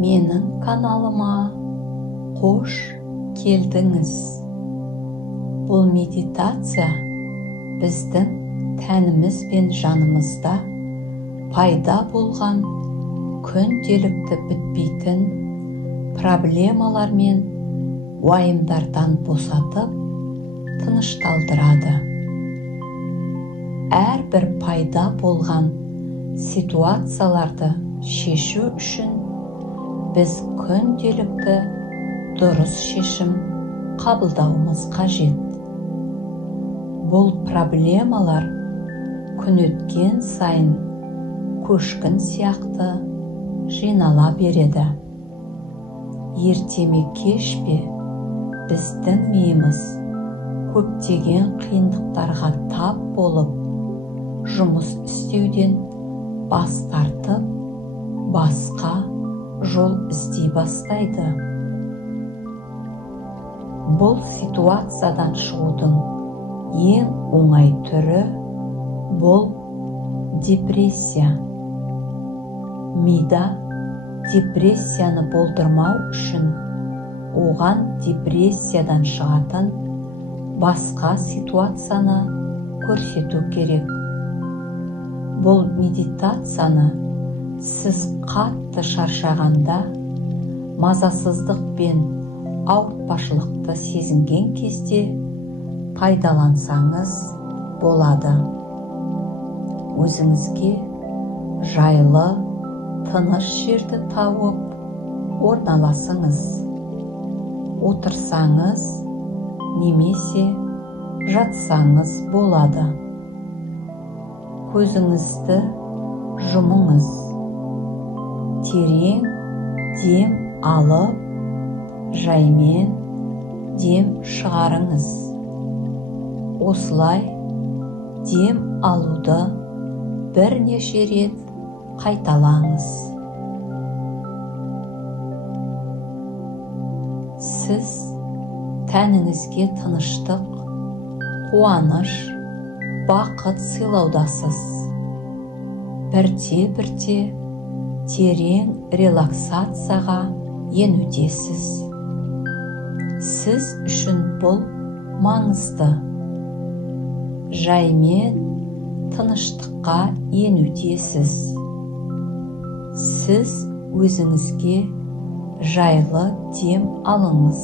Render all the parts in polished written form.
Менің каналыма қош келдіңіз. Бұл медитация біздің тәніміз бен жанымызда пайда болған күнделікті бітпейтін проблемалар мен уайымдардан босатып, тынышталдырады. Әрбір пайда болған ситуацияларды шешу үшін біз күнделікті дұрыс шешім қабылдауымыз қажет. Бұл проблемалар күн өткен сайын көшкін сияқты жинала береді. Ерте ме кеш пе біздің миымыз көптеген қиындықтарға тап болып, жұмыс істеуден бас тартып, басқа жол іздей бастайды. Бұл ситуациядан шығудың ең оңай түрі бұл депрессия. Мида депрессияны болдырмау үшін оған депрессиядан шығатын басқа ситуацияны көрсету керек. Бұл медитацияны сіз қатты шаршағанда, мазасыздық пен ауыртпашылықты сезінген кезде пайдалансаңыз болады. Өзіңізге жайлы, тыныш жерді тауып орналасыңыз. Отырсаңыз немесе жатсаңыз болады. Көзіңізді жұмыңыз. Терең дем алып, жаймен дем шығарыңыз. Осылай дем алуды бірнеше рет қайталаңыз. Сіз тәніңізге тыныштық, қуаныш, бақыт сыйлаудасыз. Бірте-бірте терең релаксацияға енудесіз. Сіз үшін бұл маңызды. Жаймен тыныштыққа енудесіз. Сіз өзіңізге жайлы дем алыңыз.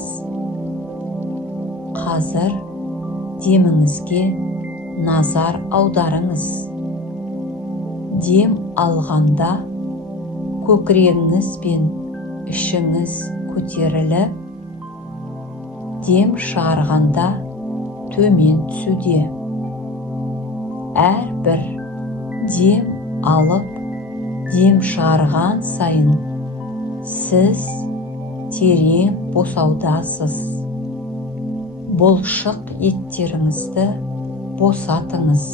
Қазір деміңізге назар аударыңыз. Дем алғанда көкірегіңіз бен ішіңіз көтеріліп, дем шығарғанда төмен түсуде. Әрбір дем алып, дем шығарған сайын сіз терең босаудасыз. Бұлшық еттеріңізді босатыңыз.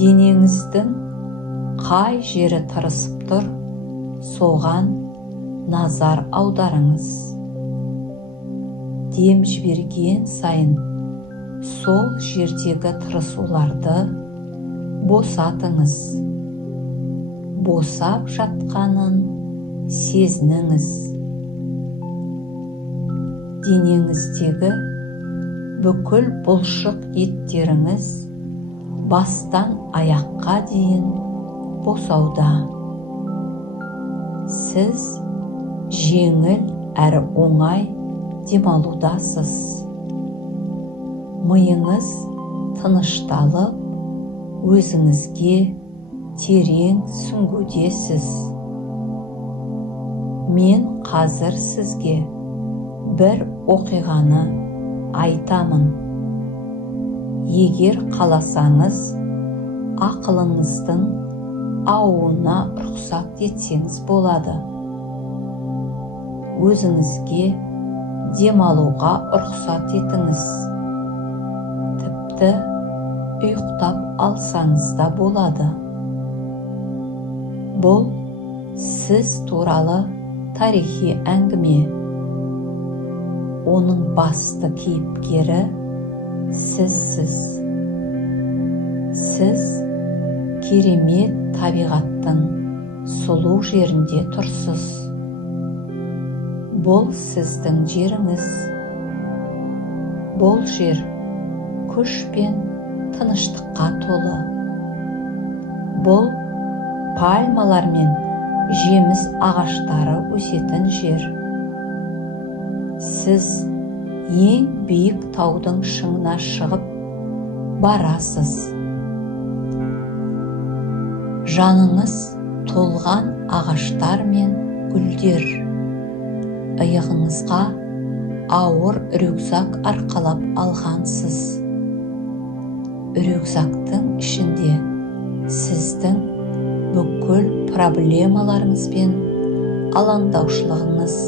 Денеңіздің қай жері тырысып тұр, соған назар аударыңыз. Дем жіберген сайын сол жердегі тырысуларды босатыңыз. Босап жатқанын сезініңіз. Денеңіздегі бүкіл бұлшық еттеріңіз бастан аяққа дейін босауда. Сіз жеңіл әрі оңай демалудасыз. Миыңыз тынышталып, өзіңізге терең сүңгудесіз. Мен қазір сізге бір оқиғаны айтамын. Егер қаласаңыз, ақылыңыздың ауына рұқсат етсеңіз болады. Өзіңізге демалуға рұқсат етіңіз. Тіпті ұйықтап алсаңыз да болады. Бұл сіз туралы тарихи әңгіме. Оның басты кейіпкері сізсіз. Сіз керемет табиғаттың сұлу жерінде тұрсыз. Бұл сіздің жеріңіз. Бұл жер күш пен тыныштыққа толы. Бұл пальмалар мен жеміс ағаштары өсетін жер. Сіз ең биік таудың шыңына шығып барасыз. Жаныңыз толған ағаштар мен гүлдер. Иығыңызға ауыр рюкзак арқалап алғансыз. Рюкзактың ішінде сіздің бүкіл проблемаларыңыз бен алаңдаушылығыңыз.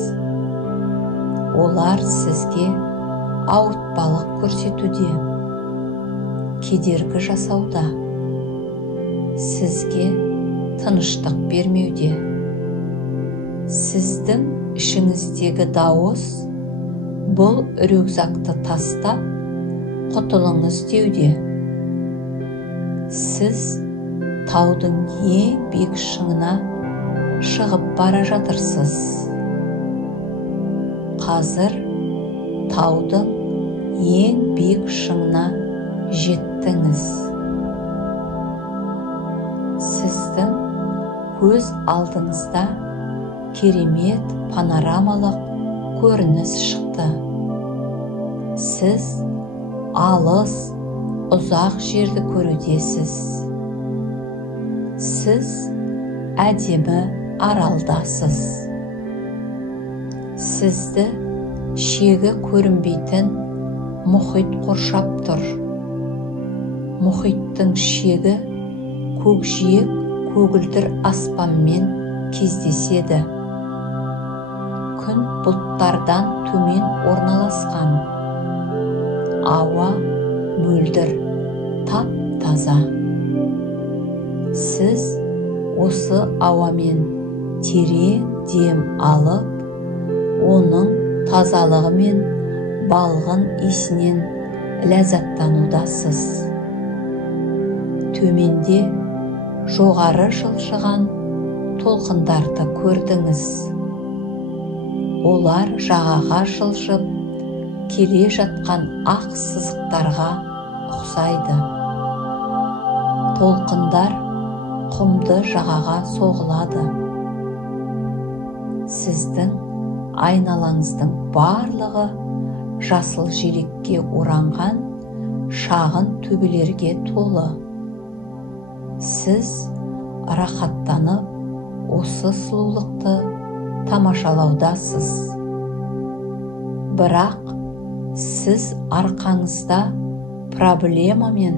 Олар сізге ауыртпалық көрсетуде, кедергі жасауда, сізге тыныштық бермеуде. Сіздің ішіңіздегі дауыс бұл рюкзакты тастап құтылыңыз деуде. Сіз таудың ең биік шыңына шығып бара жатырсыз. Қазір таудың ең биік шыңына жеттіңіз. Сіздің көз алдыңызда керемет панорамалық көрініс шықты. Сіз алыс, ұзақ жерді көрудесіз. Сіз әдемі аралдасыз. Сізді шегі көрінбейтін мұхит қоршап тұр. Мұхиттың шегі көкжиек көгілдір аспанмен кездеседі. Күн бұлттардан төмен орналасқан. Ауа мөлдір, тап-таза. Сіз осы ауамен терең дем алып, оның тазалығы мен балғын иісінен ләззаттанудасыз. Төменде жоғары жылжыған толқындарды көрдіңіз. Олар жағаға жылжып, келе жатқан ақ сызықтарға ұқсайды. Толқындар құмды жағаға соғылады. Сіздің айналаңыздың барлығы жасыл желекке оранған шағын төбелерге толы. Сіз рахаттанып, осы сұлулықты тамашалаудасыз. Бірақ сіз арқаңызда проблема мен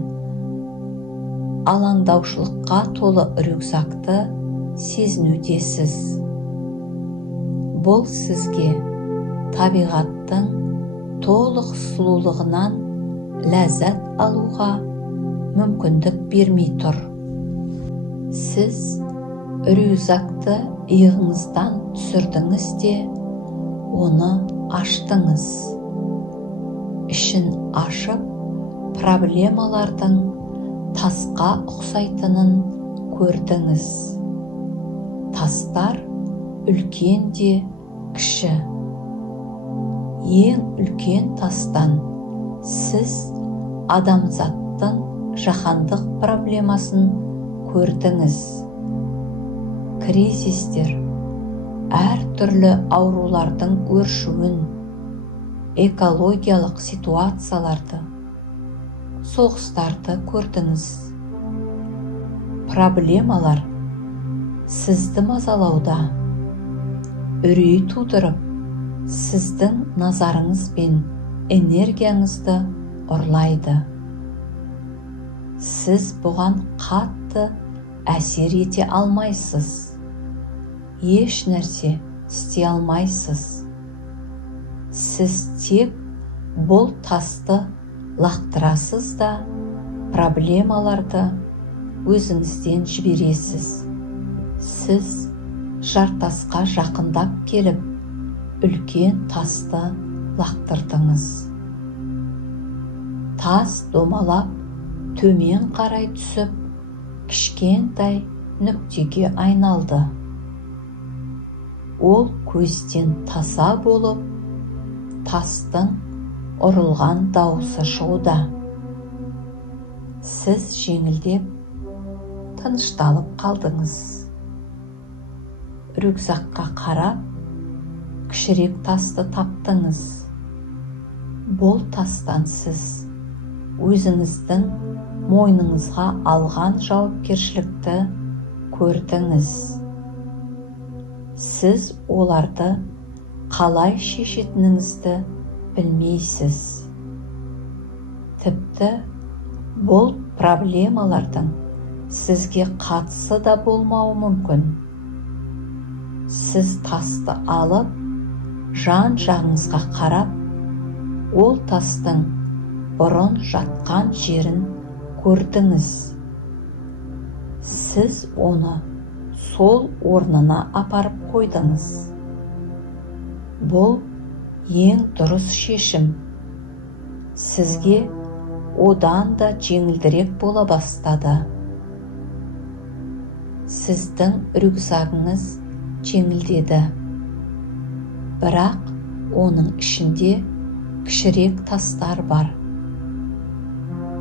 алаңдаушылыққа толы рюкзакты сезінудесіз. Бұл сізге табиғаттың толық сұлулығынан ләззат алуға мүмкіндік бермей тұр. Сіз рюкзакты иығыңыздан түсірдіңіз де, оны аштыңыз. Ішін ашып, проблемалардың тасқа ұқсайтынын көрдіңіз. Тастар үлкен де кіші. Ең үлкен тастан сіз адамзаттың жаһандық проблемасын көрдіңіз. Кризистер, әр түрлі аурулардың өршуін, экологиялық ситуацияларды, соғыстарды көрдіңіз. Проблемалар сізді мазалауда, үрей тудырып, сіздің назарыңыз бен энергияңызды ұрлайды. Сіз бұған қатты әсер ете алмайсыз. Еш нәрсе істей алмайсыз. Сіз тек бұл тасты лақтырасыз да, проблемаларды өзіңізден жібересіз. Сіз жартасқа жақындап келіп, үлкен тасты лақтырдыңыз. Тас домалап, төмен қарай түсіп, кішкентай нүктеге айналды. ол көзден таза болып, тастың ұрылған дауысы шығуда. Сіз жеңілдеп, тынышталып қалдыңыз. Рюкзакқа қарап, кішірек тасты таптыңыз. Бұл тастан сіз өзіңіздің мойныңызға алған жауапкершілікті көрдіңіз. Сіз оларды қалай шешетініңізді білмейсіз. Тіпті бұл проблемалардың сізге қатысы да болмауы мүмкін. Сіз тасты алып, жан-жағыңызға қарап, ол тастың бұрын жатқан жерін көрдіңіз. Сіз оны сол орнына апарып қойдыңыз. Бұл ең дұрыс шешім. Сізге одан да жеңілдірек бола бастады. Сіздің рюкзагыңыз жеңілдеді. Бірақ оның ішінде кішірек тастар бар.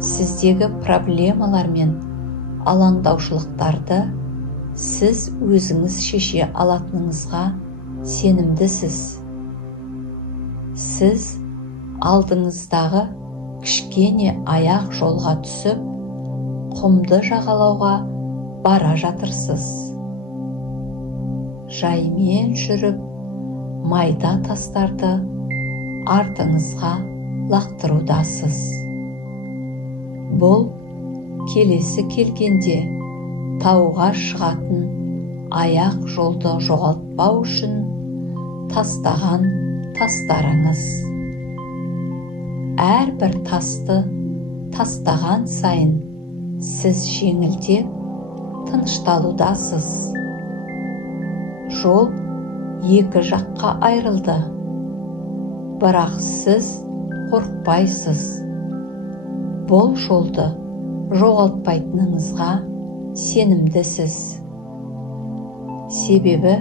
Сіздегі проблемалар мен алаңдаушылықтарды сіз өзіңіз шеше алатыныңызға сенімдісіз. Сіз алдыңыздағы кішкене аяқ жолға түсіп, құмды жағалауға бара жатырсыз. Жаймен жүріп, майда тастарды артыңызға лақтырудасыз. Бұл келесі келгенде тауға шығатын аяқ жолды жоғалтпау үшін тастаған тастарыңыз. Әрбір тасты тастаған сайын сіз жеңілдеп, тынышталудасыз. Жол екі жаққа айырылды. Бірақ сіз қорықпайсыз. Бұл жолды жоғалтпайтыныңызға сенімдісіз. Себебі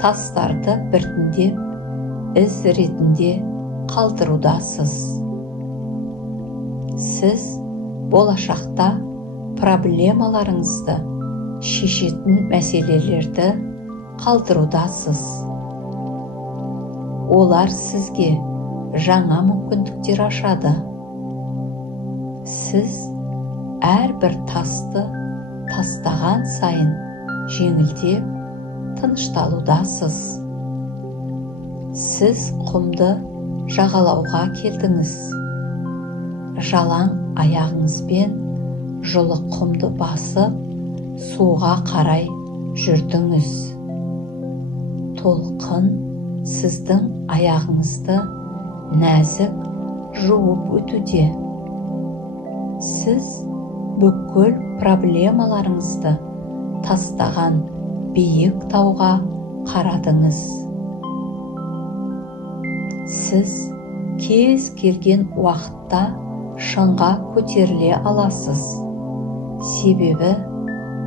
тастарды біртіндеп із ретінде қалдырудасыз. Сіз болашақта проблемаларыңызды шешетін мәселелерді қалдырудасыз. Олар сізге жаңа мүмкіндіктер ашады. Сіз әрбір тасты тастаған сайын жеңілдеп, тынышталудасыз. Сіз құмды жағалауға келдіңіз. Жалаң аяғыңызбен жылы құмды басып, суға қарай жүрдіңіз. Толқын сіздің аяғыңызды нәзік жуып өтуде. Сіз бүкіл проблемаларыңызды тастаған биік тауға қарадыңыз. Сіз кез келген уақытта шыңға көтеріле аласыз. Себебі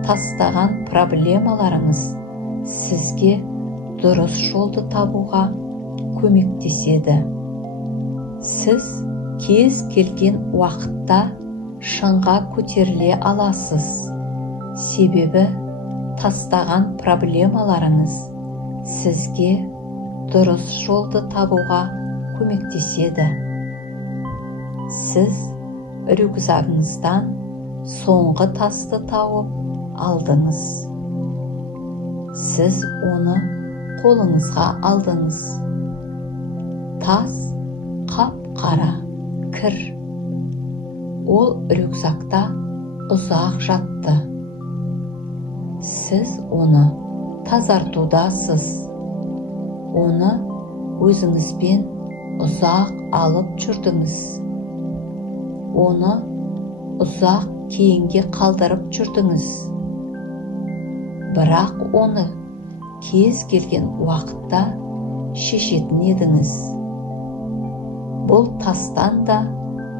тастаған проблемаларыңыз сізге дұрыс жолды табуға көмектеседі. Сіз кез келген уақытта шыңға көтеріле аласыз. Себебі тастаған проблемаларыңыз сізге дұрыс жолды табуға көмектеседі. Сіз рюкзагыңыздан соңғы тасты тауып алдыңыз. Сіз оны қолыңызға алдыңыз. Тас қап-қара кір. Ол рюкзакта ұзақ жатты. Сіз оны тазартудасыз. Оны өзіңізбен ұзақ алып жүрдіңіз. Оны ұзақ кейінге қалдырып жүрдіңіз. Бірақ оны кез келген уақытта шешетін едіңіз. Бұл тастан да,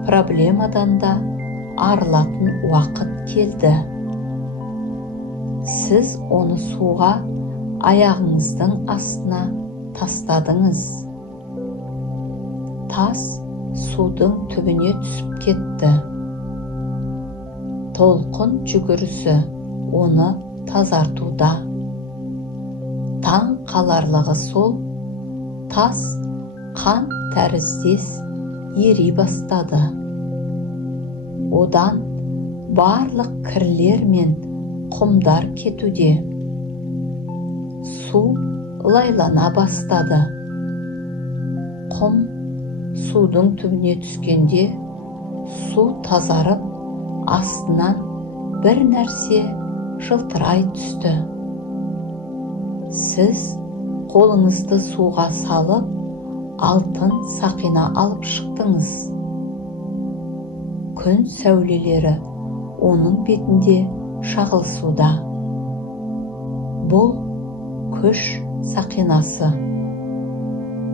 проблемадан да арылатын уақыт келді. Сіз оны суға аяғыңыздың астына тастадыңыз. Тас судың түбіне түсіп кетті. Толқын жүгірісі оны тазартуда. Таң қаларлығы сол, тас қан тәріздес ери бастады. Одан барлық кірлер мен құмдар кетуде. Су лайлана бастады. Құм судың түбіне түскенде, су тазарып, астынан бір нәрсе жылтырай түсті. Сіз қолыңызды суға салып, алтын сақина алып шықтыңыз. Күн сәулелері оның бетінде шағылысуда. Бұл күш сақинасы.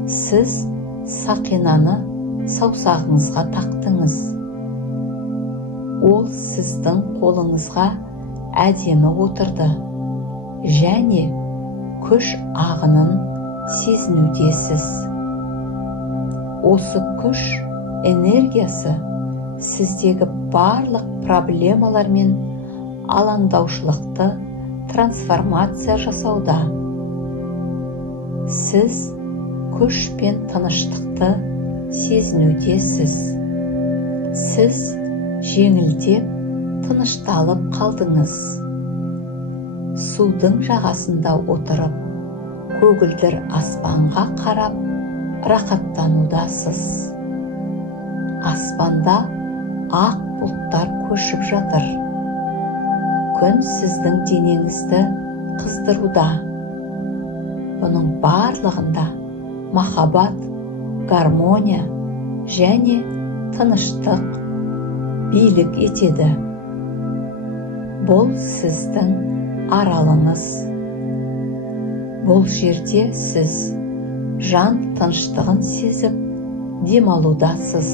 Сіз сақинаны саусағыңызға тақтыңыз. Ол сіздің қолыңызға әдемі отырды және күш ағынын сезінудесіз. Осы күш энергиясы сіздегі барлық проблемалар мен алаңдаушылықты трансформация жасауда. Сіз күш пен тыныштықты сезінудесіз. Сіз жеңілдеп, тынышталып қалдыңыз. Судың жағасында отырып, көгілдір аспанға қарап, рақаттанудасыз. Аспанда ақ бұлттар көшіп жатыр. Күн сіздің денеңізді қыздыруда. Бұның барлығында махаббат, гармония және тыныштық билік етеді. Бұл сіздің аралыңыз. Бұл жерде сіз жан тыныштығын сезіп демалудасыз.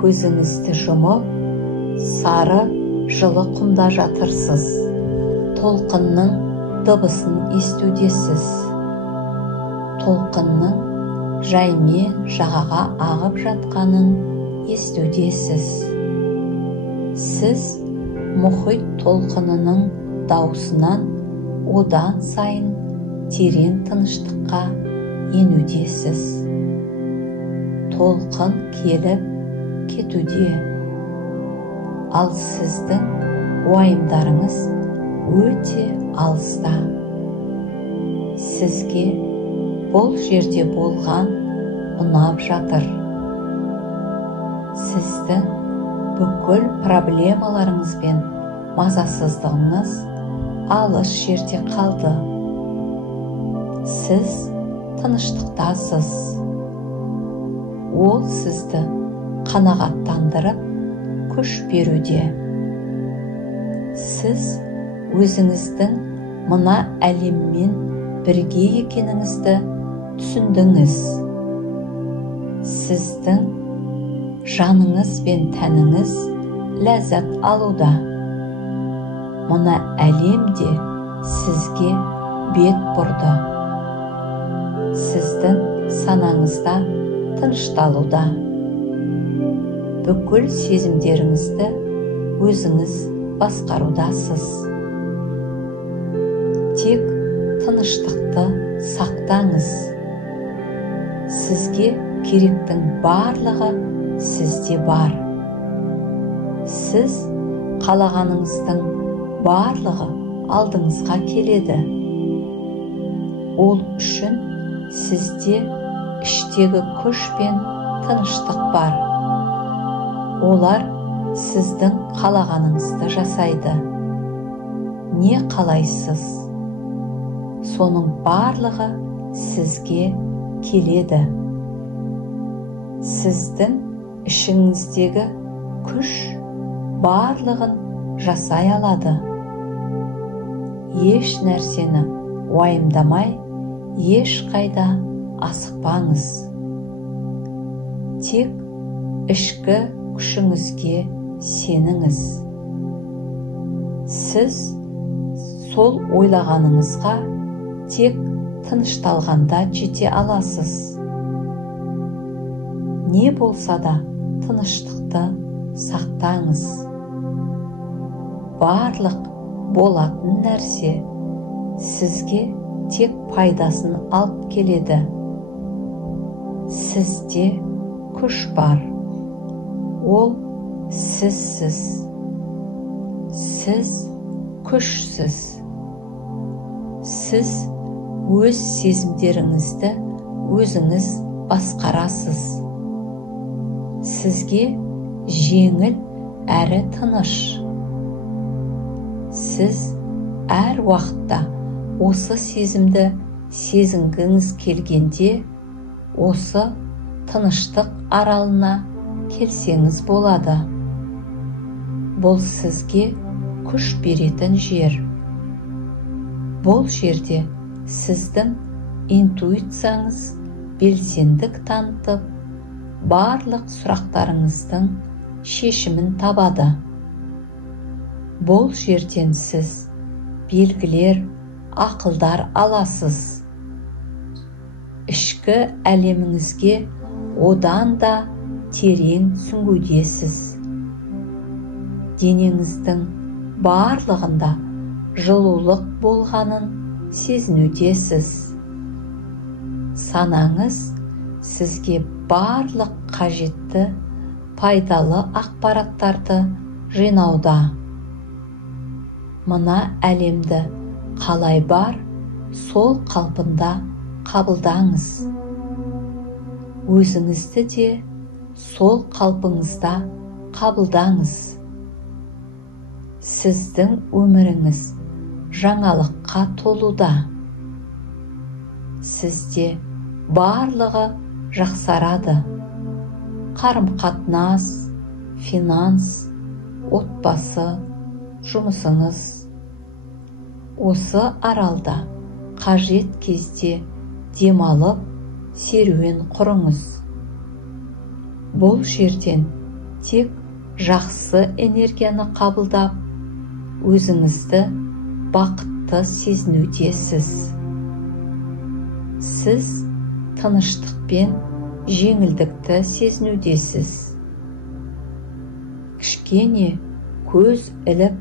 Көзіңізді жұмып, сары жылы құмда жатырсыз. Толқынның дыбысын естудесіз. Толқынның жаймен жағаға ағып жатқанын естудесіз. Сіз мұхит толқынының даусынан одан сайын терең тыныштыққа енудесіз. Толқын келіп кетуде. Ал сіздің уайымдарыңыз өте алыста. Сізге бұл жерде болған ұнап жатыр. Сіздің бүкіл проблемаларыңыз бен мазасыздығыңыз алыс жерде қалды. Сіз тыныштықтасыз. Ол сізді қанағаттандырып, күш беруде. Сіз өзіңіздің мына әлеммен бірге екеніңізді түсіндіңіз. Сіздің жаныңыз бен тәніңіз ләззат алуда. Мына әлемде сізге бет бұрды. Сіздің санаңызда тынышталуда. Бүкіл сезімдеріңізді өзіңіз басқарудасыз. Тек тыныштықты сақтаңыз. Сізге керектің барлығы сізде бар. Сіз қалағаныңыздың барлығы алдыңызға келеді. Ол үшін сізде іштегі күш пен тыныштық бар. Олар сіздің қалағаныңызды жасайды. Не қалайсыз? Соның барлығы сізге келеді. Сіздің ішіңіздегі күш барлығын жасай алады. Еш нәрсені уайымдамай, ешқайда асықпаңыз. Тек ішкі күшіңізге сеніңіз. Сіз сол ойлағаныңызға тек тынышталғанда жете аласыз. Не болса да тыныштықты сақтаңыз. Барлық болатын нәрсе сізге тек пайдасын алып келеді. Сізде күш бар. Ол сізсіз. Сіз күшсіз. Сіз өз сезімдеріңізді өзіңіз басқарасыз. Сізге жеңіл әрі тыныш. Сіз әр уақытта осы сезімді сезінгіңіз келгенде, осы тыныштық аралына келсеңіз болады. Бұл сізге күш беретін жер. Бұл жерде сіздің интуицияңыз белсендік танытып, барлық сұрақтарыңыздың шешімін табады. Бұл жерден сіз белгілер, ақылдар аласыз. Ішкі әлеміңізге одан да терең сүңгудесіз. Денеңіздің барлығында жылулық болғанын сезінудесіз. Санаңыз сізге барлық қажетті, пайдалы ақпараттарды жинауда. Мына әлемді қалай бар, сол қалпында қабылдаңыз. Өзіңізді де сол қалпыңызда қабылдаңыз. Сіздің өміріңіз жаңалыққа толуда. Сізде барлығы жақсарады. Қарым-қатынас, финанс, отбасы, жұмысыңыз. Осы аралда қажет кезде демалып, серуен құрыңыз. Бұл жерден тек жақсы энергияны қабылдап, өзіңізді бақытты сезінудесіз. Сіз тыныштықпен жеңілдікті сезінудесіз. Кішкене көз іліп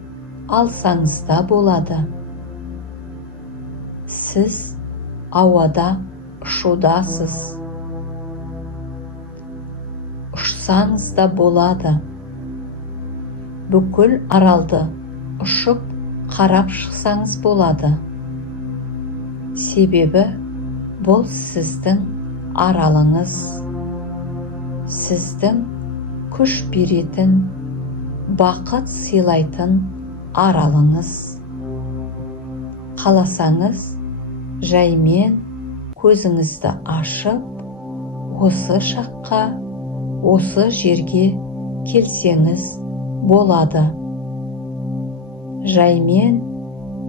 алсаңыз да болады. Сіз ауада ұшудасыз. Ұшсаңыз да болады. Бүкіл аралды ұшып қарап шықсаңыз болады. Себебі бұл сіздің аралыңыз. Сіздің күш беретін, бақыт сыйлайтын аралыңыз. Қаласаңыз, жаймен көзіңізді ашып, осы шаққа, осы жерге келсеңіз болады. Жаймен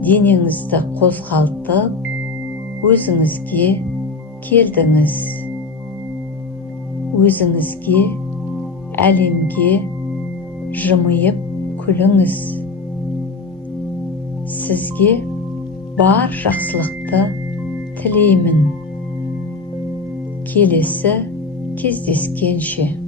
денеңізді қозғалтып, өзіңізге келдіңіз. Өзіңізге, әлемге жымиып күліңіз. Сізге бар жақсылықты тілеймін. Келесі кездескенше.